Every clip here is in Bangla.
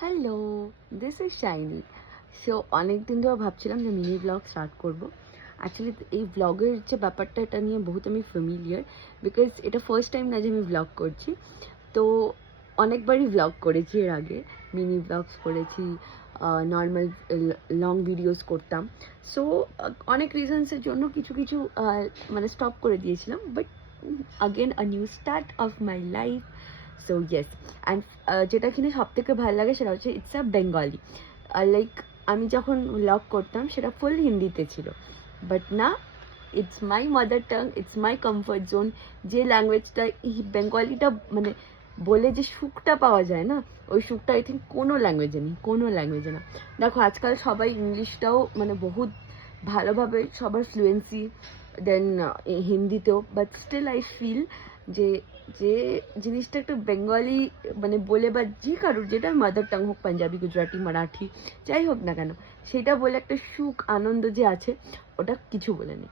Hello, this is shiny. So অনেক দিন ধরে ভাবছিলাম যে মিনি ব্লগ স্টার্ট করব। অ্যাকচুয়ালি এই ব্লগের যে ব্যাপারটা, এটা নিয়ে বহুত আমি ফ্যামিলিয়ার, বিকজ এটা ফার্স্ট টাইম না যে আমি ব্লগ করছি। তো অনেকবারই ব্লগ করেছি এর আগে, মিনি ব্লগস করেছি, নর্মাল লং ভিডিওস করতাম। সো অনেক রিজনসের জন্য কিছু কিছু মানে স্টপ করে দিয়েছিলাম, but again a new start of my life. So yes, and যেটা কিনা সব থেকে ভালো লাগে সেটা হচ্ছে ইটস আ বেঙ্গলি। লাইক আমি যখন ব্লগ করতাম সেটা ফুল হিন্দিতে ছিল, বাট না, it's my mother tongue, it's my comfort zone. যে ল্যাঙ্গুয়েজটা, বেঙ্গলিটা মানে বলে যে সুখটা পাওয়া যায় না, ওই সুখটা আই থিঙ্ক কোনো ল্যাঙ্গুয়েজে না। দেখো আজকাল সবাই ইংলিশটাও মানে বহুত ভালোভাবে, সবার ফ্লুয়েন্সি, দেন হিন্দিতেও, বাট স্টিল আই ফিল যে যে জিনিসটা একটা বেঙ্গলি মানে বলে, বা যে কারোর যেটা মাদার টাং হোক, পাঞ্জাবি, গুজরাটি, মারাঠি, যাই হোক না কেন, সেটা বলে একটা সুখ আনন্দ যে আছে, ওটা কিছু বলে নেই।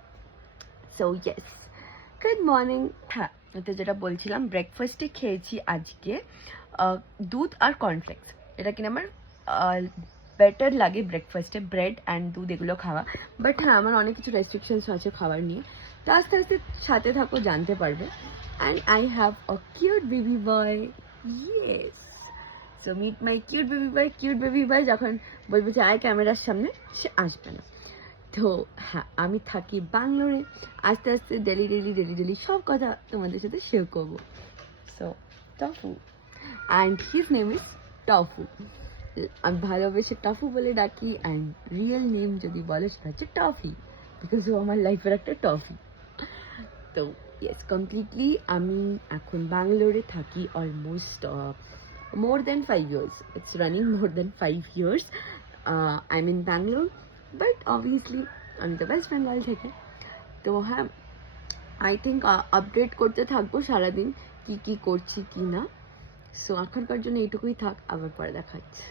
So yes, good morning. হ্যাঁ, তো যেটা বলছিলাম, ব্রেকফাস্টে খেয়েছি আজকে দুধ আর কর্নফ্লেক্স। এটা কিনা আমার বেটার লাগে ব্রেকফাস্টে, ব্রেড অ্যান্ড দুধ এগুলো খাওয়া। বাট হ্যাঁ, আমার অনেক কিছু রেস্ট্রিকশনস আছে খাবার নিয়ে, তো আস্তে আস্তে সাথে থাকো, জানতে পারবে। And I have a cute baby boy, yes. So meet my cute baby boy. Cute baby boy যখন বলবো যে আয় ক্যামেরার সামনে, সে আসবে না। তো হ্যাঁ, আমি থাকি ব্যাঙ্গালোরে। আস্তে আস্তে ডেলি সব কথা তোমাদের সাথে শেয়ার করবো। So tofu, and his name is tofu. আমি ভালোবেসে টফু বলে ডাকি, অ্যান্ড রিয়েল নেম যদি বলে সেটা হচ্ছে টফি, বিকজ ও আমার লাইফের একটা টফি। তো ইয়েস, কমপ্লিটলি আমি এখন ব্যাঙ্গালোরে থাকি almost more than 5 years. It's running more than 5 years. I'm in Bangalore, but obviously আমি তো ওয়েস্ট বেঙ্গল থেকে। তো হ্যাঁ, আই থিঙ্ক আপডেট করতে থাকবো সারাদিন কি কি করছি কি না। সো এখনকার জন্য এইটুকুই থাক, আবার পরে দেখা হচ্ছে।